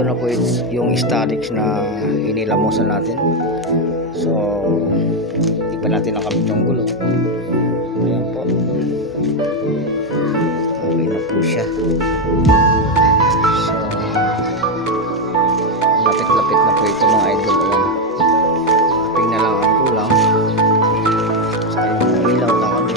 ito na po yung Starix na hinilamusan natin. So hindi pa natin nakabit yung gulo. Ayan po, okay na po siya. So lapit-lapit na po ito mga idol. Ayan, kaping na lang ang kulang sa yung ilaw na kami.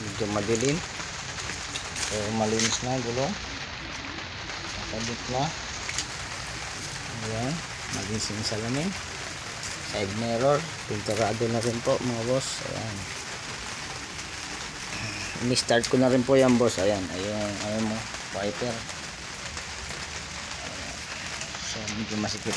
Medyo madilim, so malinis na yung gulong, nakabit na. Ayan, malinis yung salamin, side mirror, pinturado na rin po mga boss. Ayan, ini-start ko na rin po yan boss. Ayan, ayun mo, wiper. Ayan. So medyo masikip.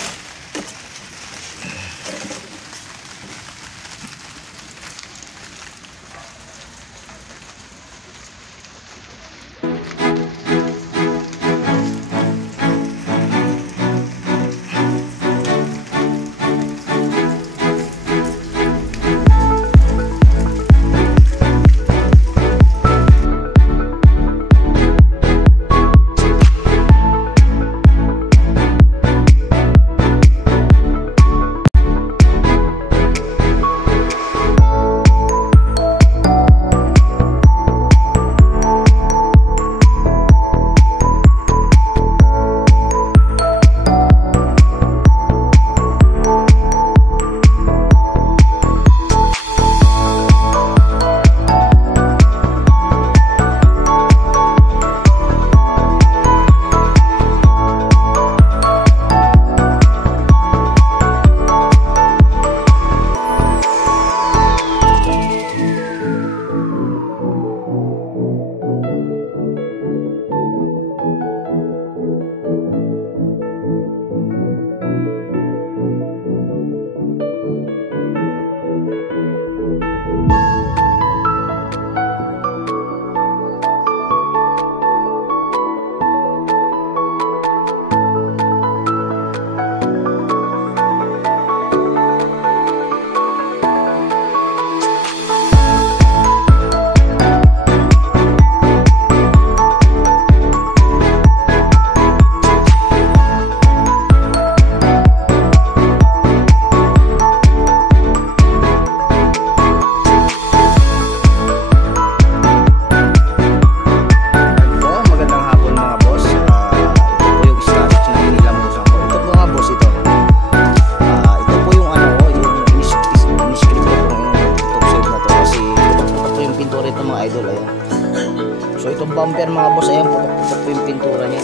So itong bumper mga boss, ayan po yung pintura niya.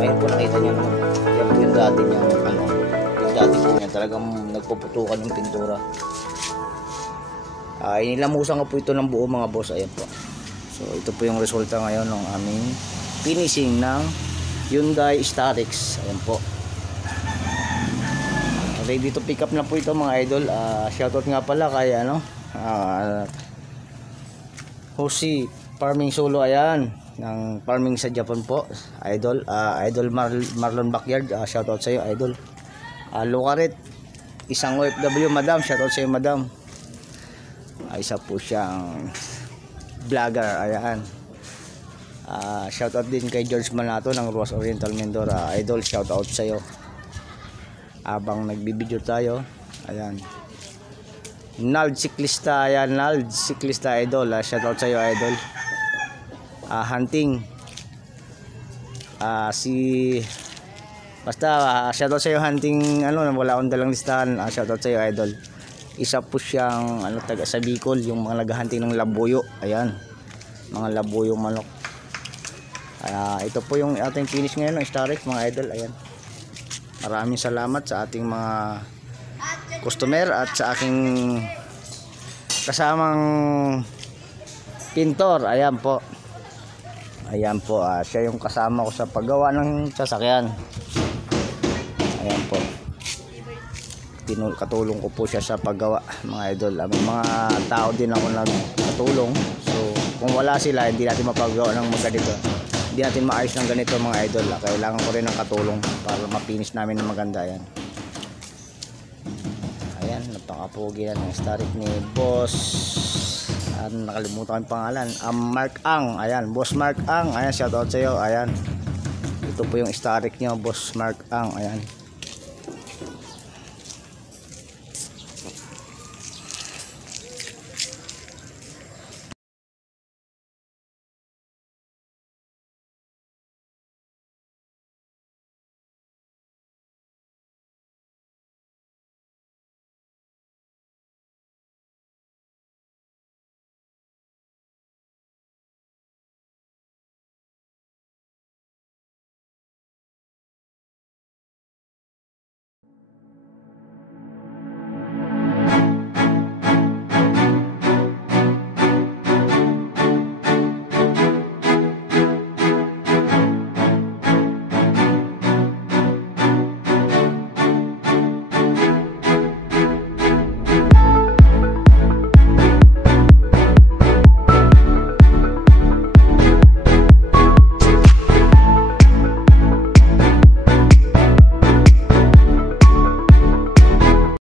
Ayan po nakita niya naman. Ayan po yung dati niya, yung dati po niya talagang nagpuputukan yung pintura. Inilamusan ko po ito ng buo mga boss. Ayan po. So ito po yung resulta ngayon ng aming finishing ng Hyundai Starix. Ayan po. Ready to pick up na po ito mga idol. Shoutout nga pala kay Hoshi Farming Solo, ayan, ng farming sa Japan po, idol. Idol Marlon Backyard, shoutout sa iyo idol. Lucaret, isang OFW madam, shoutout sa iyo madam. Isa po siyang vlogger, ayan. Shoutout din kay George Manato ng Ruas Oriental Mindoro, idol, shoutout sa iyo. Habang nagbibideo tayo, ayan. Nald Siklista, ayan, Nald Siklista idol, shoutout sa iyo idol. hunting. Shoutout sa iyo hunting, wala akong dalang listahan. Shoutout sa iyo, idol. Isa po siyang taga sa Bicol, yung mga naghahunting ng labuyo. Ayan, mga labuyo manok. Ito po yung ating finish ngayon ng Starrex, mga idol. Ayan, maraming salamat sa ating mga customer at sa aking kasamang pintor. Ayan po, siya yung kasama ko sa paggawa ng sasakyan. Ayan po, katulong ko po siya sa paggawa, mga idol. May mga tao din ako nagkatulong, so kung wala sila hindi natin mapagawa ng ganito, hindi natin maayos ng ganito, mga idol. Kailangan ko rin ng katulong para ma-finish namin ng maganda. Ayan, napakapugi na ng Starrex ni Boss, nakalimutan ko yung pangalan, Mark Ang. Ayan, Boss Mark Ang. Ayan, shoutout sa iyo. Ayan, ito po yung Starrex niyo, Boss Mark Ang. Ayan.